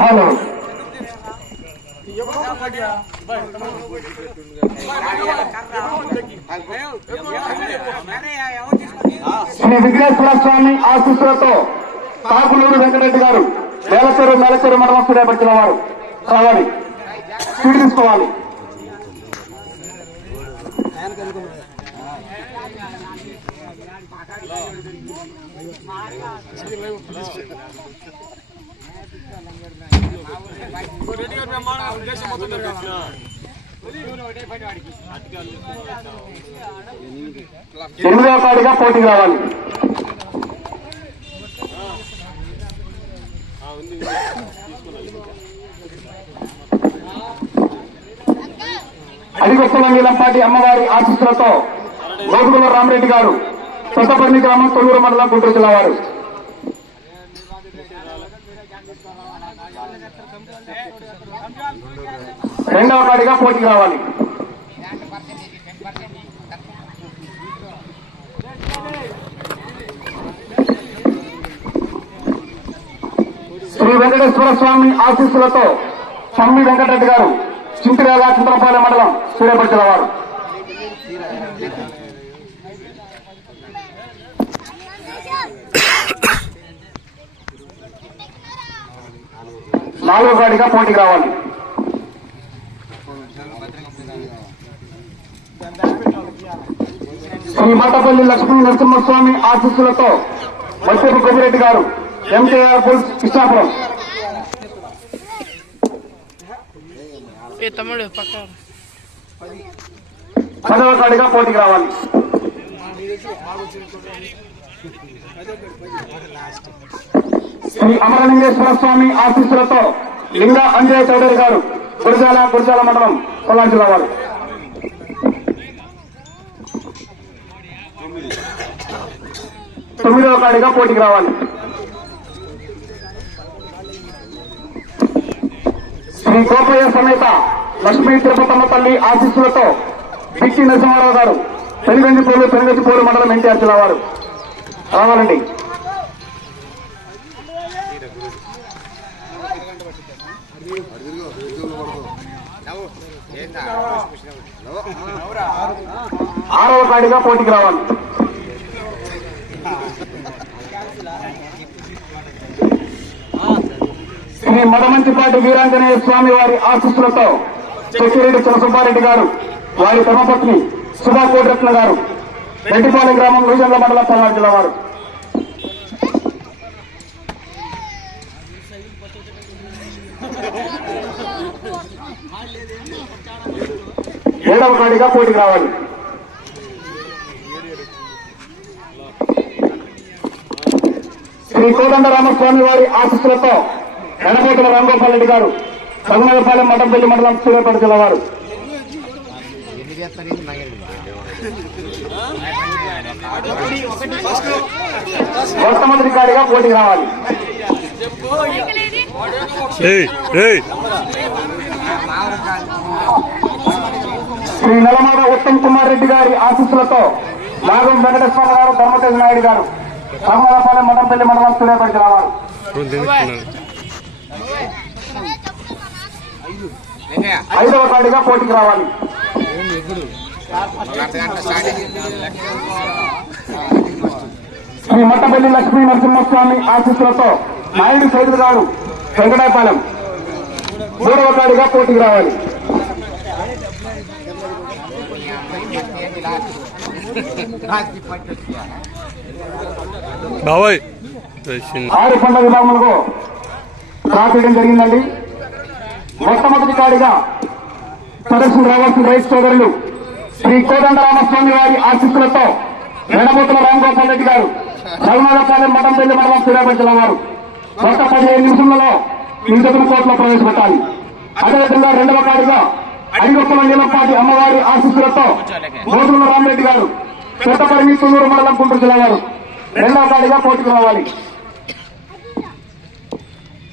Hello Shri Vighneshwara స్వామి ఆశీస్సులతో కాకులూరు వెంకటరెడ్డి గారు మేలచెరు మండలం సూర్యాపట్టిన వారు రావాలి. స్పీడ్ తీసుకోవాలి. ఎనిమిదవ కాడిగా పోటీకి రావాలి. అడిగొప్పలంగిలంపాటి అమ్మవారి ఆశీస్సులతో గోగుల రామరెడ్డి గారు కొత్తపల్లి గ్రామం తొల్లూరు మండలం గుంటూరు జిల్లా వారు రెండవ కాడిగా పోటీకి రావాలి. శ్రీ వెంకటేశ్వర స్వామి ఆశీస్సులతో సమ్మి వెంకటరెడ్డి గారు చింతిరేల చింతలపాలెం మండలం సూర్యాపేట జిల్లా వారు నాలుగో గాడిగా పోటీకి రావాలి. శ్రీ మట్టపల్లి లక్ష్మీ నరసింహస్వామి ఆశీస్సులతో వచ్చేపు గోపిరెడ్డి గారు ఎంకేఆర్ పోలీస్ కృష్ణాపురం పదవ కాడిగా పోటీకి రావాలి. శ్రీ అమరలింగేశ్వర స్వామి ఆశీస్సులతో లింగా అంజయ్య చౌదరి గారు గురజాల మండలం కొల్లాం జిల్లా వారు తొమ్మిదవ కాడిగా పోటీకి రావాలి. శ్రీ గోపయ్య సమేత లక్ష్మీ తిరుపతమ్మ తల్లి ఆశీస్సులతో బిక్కి నరసింహారావు గారు పెనుగంజిపోలు మండలం ఎన్టీఆర్ జిల్లా వారు రావాలండి. ఆరవ కాడిగా పోటీకి రావాలి. శ్రీ మదమంచిపాటి వీరాంజనేయ స్వామి వారి ఆశీస్సులతో చెక్కిరెడ్డి చిన్నసుబ్బారెడ్డి గారు వారి ధర్మపత్ని సుభా కోటిరత్న గారు రెడ్డిపాలెం గ్రామం లూజన్ల మండలం పల్నాడు జిల్లా వారు ఏడవ కాడిగా పోటీకి రావాలి. శ్రీ కోదండ రామస్వామి వారి ఆశీస్సులతో ఎడపోతుల రాంగోపాల్ రెడ్డి గారు రఘునాథపాలెం మఠంపల్లి మండలం సూర్యాపేట జిల్లా వారు మొట్టమొదటి కాడిగా పోటీకి రావాలి. శ్రీ నలమాడ ఉత్తమ్ కుమార్ రెడ్డి గారి ఆశీస్సులతో నాగం వెంకటేశ్వర గారు ధర్మతేజ నాయుడు గారు రఘునాథపాలెం మఠంపల్లి మండలం సూర్యాపేట జిల్లా వారు ఐదవ కాడిగా పోటీకి రావాలి. శ్రీ మట్టపల్లి లక్ష్మీ నరసింహస్వామి ఆశీస్సులతో నాయుడు సైదులు గారు వెంకటాయపాలెం మూడవ కాడిగా పోటీకి రావాలి. ఆరు పండ్ల విభాగంలో రాసేయడం జరిగిందండి. మొట్టమొదటి కాడిగా ప్రదర్శన రావాల్సిన రైతు సోదరులు శ్రీ కోదండ రామస్వామి వారి ఆశీస్సులతో ఎడబోతుల రాంగోపాల్ రెడ్డి గారు రఘునాథపాలెం మఠంపల్లి మండలం సూర్యాపేట జిల్లా వారు 15 నిమిషంలో నిజం కోర్టులో ప్రవేశపెట్టాలి. అదేవిధంగా రెండవ కాడిగా అడిగొప్పల నీలంపాటి అమ్మవారి ఆశీస్సులతో గోగుల రామరెడ్డి గారు కొత్తపల్లి తొల్లూరు మండలం గుంటూరు జిల్లా వారు రెండవ కాడిగా పోటీకి రావాలి.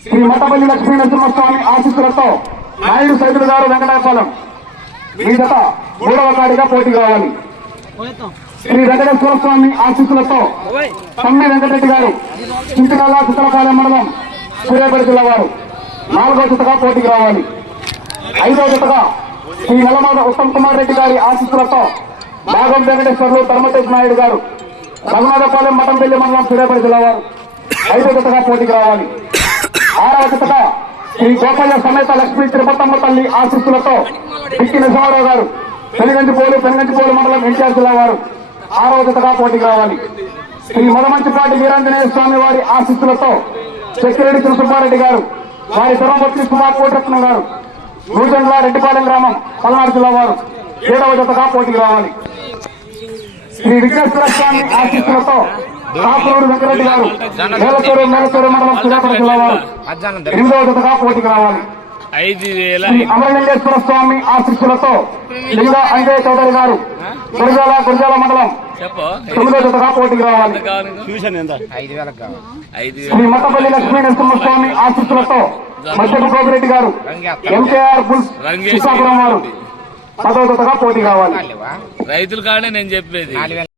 శ్రీ మట్టపల్లి లక్ష్మీ నరసింహస్వామి ఆశీస్సులతో నాయుడు సైదులు గారు వెంకటాయపాలెం మీ జత మూడవ కాడిగా పోటీకి రావాలి. శ్రీ వెంకటేశ్వర స్వామి ఆశీస్సులతో సమ్మి వెంకటరెడ్డి గారు చింతకాల చిత్తలపాలెం మండలం సూర్యాపేట జిల్లా వారు 4వ జతగా పోటీకి రావాలి. 5వ జతగా శ్రీ నల్లమాద ఉత్తమ్ కుమార్ రెడ్డి గారి ఆశీస్సులతో భాగం వెంకటేశ్వర్లు ధర్మతేజ్ నాయుడు గారు రఘునాథపాలెం మఠంపల్లి మండలం సూర్యాపేట జిల్లా వారు 5వ జతగా పోటీకి రావాలి. 6వ జతగా శ్రీ గోపాల సమేత లక్ష్మీ తిరుపతమ్మ తల్లి ఆశీస్సులతో పిక్కి నరసింహారావు గారు పెనుగంచిపోలు మండలం ఎన్టీఆర్ జిల్లా వారు 6వ జతగా పోటీకి రావాలి. శ్రీ మొదమంచిపాటి వీరాంజనేయ స్వామి వారి ఆశీస్సులతో చెక్కిరెడ్డి తిరుసుబ్బారెడ్డి గారు వారి ధర్మపత్రి సుమార్ కోటరత్నం గారు నూజండ్ల రెడ్డిపాలెం గ్రామం పల్నాడు జిల్లా వారు 7వ జతగా పోటీకి రావాలి. శ్రీ విఘ్నేశ్వర స్వామి ఆశీస్సులతో కాపులూరు వెంకరెడ్డి గారు మేలచూరు మండలం సూర్యాపేట జిల్లా వారు 8వ జతగా పోటీకి రావాలి. శ్రీ అమరలింగేశ్వర స్వామి ఆశీస్సులతో లింగ అంజయ్ చౌదరి గారు గురజాల మండలం 9వ జతగా పోటీకి రావాలి. శ్రీ మట్టపల్లి లక్ష్మీ నరసింహస్వామి ఆశీస్సులతో మధ్యపు గోపిరెడ్డి గారు ఎంకేఆర్ బుల్స్ శ్రీకాకుళం వారు 10వ జతగా పోటీ కావాలి. రైతులు కాడే నేను చెప్పేది.